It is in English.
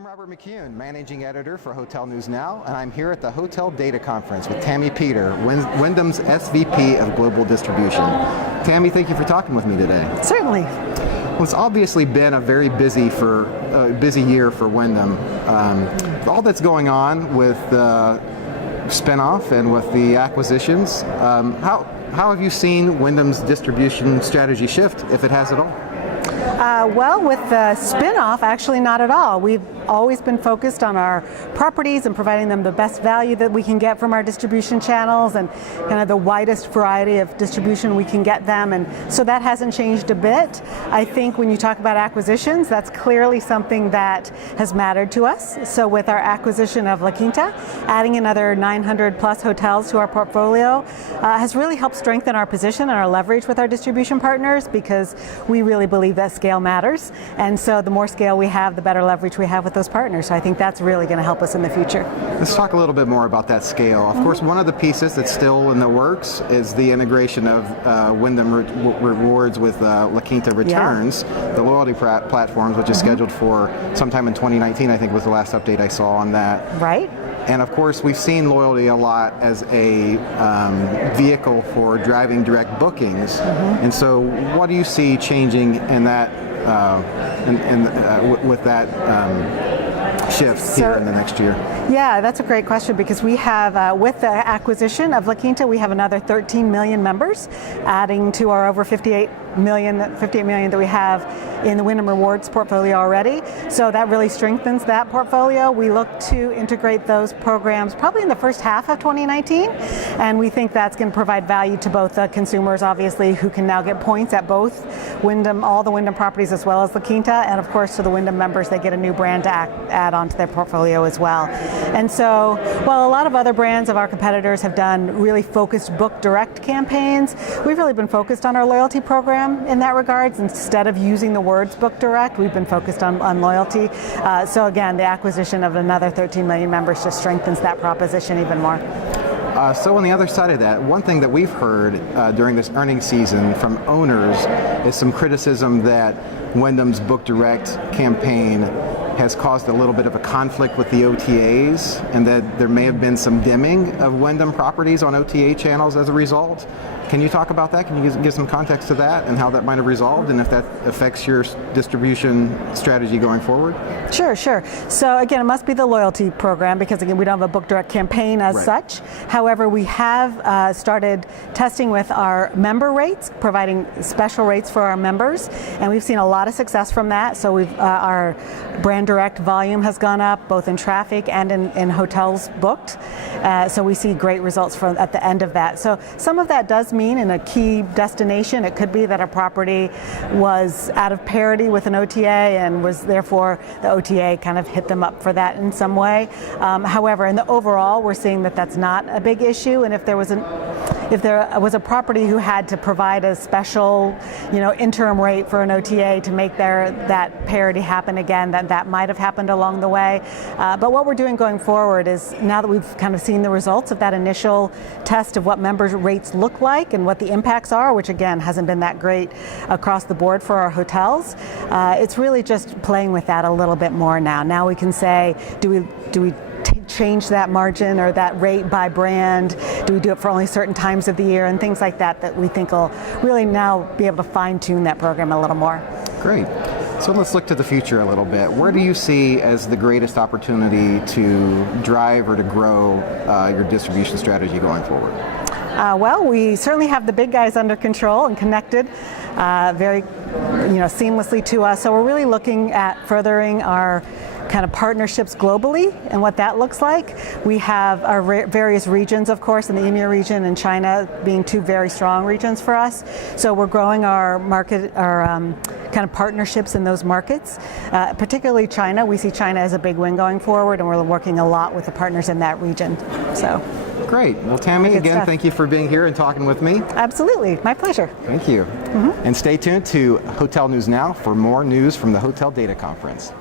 I'm Robert McCune, Managing Editor for Hotel News Now, and I'm here at the Hotel Data Conference with Tammy Peter, Wyndham's SVP of Global Distribution. Tammy, thank you for talking with me today. Certainly. Well, it's obviously been a very busy year for Wyndham. With all that's going on with the spinoff and with the acquisitions, how have you seen Wyndham's distribution strategy shift, if it has at all? Well, with the spin-off, actually not at all. We've always been focused on our properties and providing them the best value that we can get from our distribution channels and kind of the widest variety of distribution we can get them. And so that hasn't changed a bit. I think when you talk about acquisitions, that's clearly something that has mattered to us. So with our acquisition of La Quinta, adding another 900 plus hotels to our portfolio has really helped strengthen our position and our leverage with our distribution partners, because we really believe that scale matters, and so the more scale we have, the better leverage we have with those partners. So I think that's really going to help us in the future. Let's talk a little bit more about that scale. Of course, one of the pieces that's still in the works is the integration of Wyndham Rewards with La Quinta Returns, the loyalty platforms, which is scheduled for sometime in 2019, I think was the last update I saw on that. Right. And of course, we've seen loyalty a lot as a vehicle for driving direct bookings. And so what do you see changing in that, with that shift here in the next year? Yeah, that's a great question, because we have, with the acquisition of La Quinta, we have another 13 million members, adding to our over 58 million that we have in the Wyndham Rewards portfolio already. So that really strengthens that portfolio. We look to integrate those programs probably in the first half of 2019, and we think that's going to provide value to both the consumers, obviously, who can now get points at both Wyndham, all the Wyndham properties, as well as La Quinta, and of course to the Wyndham members, they get a new brand to add onto their portfolio as well. And so, while a lot of other brands of our competitors have done really focused book direct campaigns, we've really been focused on our loyalty program in that regards. Instead of using the words book direct, we've been focused on loyalty. So again, the acquisition of another 13 million members just strengthens that proposition even more. So on the other side of that, one thing that we've heard during this earnings season from owners is some criticism that Wyndham's Book Direct campaign has caused a little bit of a conflict with the OTAs, and that there may have been some dimming of Wyndham properties on OTA channels as a result. Can you talk about that? Can you give some context to that and how that might have resolved, and if that affects your distribution strategy going forward? Sure. So again, it must be the loyalty program, because again, we don't have a book direct campaign as such. However, we have started testing with our member rates, providing special rates for our members, and we've seen a lot of success from that. So our brand direct volume has gone up, both in traffic and in hotels booked. So we see great results at the end of that. So some of that does mean in a key destination, it could be that a property was out of parity with an OTA, and was therefore the OTA kind of hit them up for that in some way. However, in the overall, we're seeing that that's not a big issue, and if there was a property who had to provide a special, interim rate for an OTA to make that parity happen again, that might have happened along the way. But what we're doing going forward is, now that we've kind of seen the results of that initial test of what members' rates look like and what the impacts are, which again hasn't been that great across the board for our hotels, it's really just playing with that a little bit more now. Now we can say, do we change that margin or that rate by brand? Do we do it for only certain times of the year, and things like that we think will really now be able to fine-tune that program a little more. Great. So let's look to the future a little bit. Where do you see as the greatest opportunity to drive or to grow your distribution strategy going forward? Well, we certainly have the big guys under control and connected very seamlessly to us. So we're really looking at furthering our kind of partnerships globally and what that looks like. We have our various regions, of course, in the EMEA region and China being two very strong regions for us. So we're growing our market, our kind of partnerships in those markets, particularly China. We see China as a big win going forward, and we're working a lot with the partners in that region. So. Great. Well, Tammy, again, thank you for being here and talking with me. Absolutely. My pleasure. Thank you. And stay tuned to Hotel News Now for more news from the Hotel Data Conference.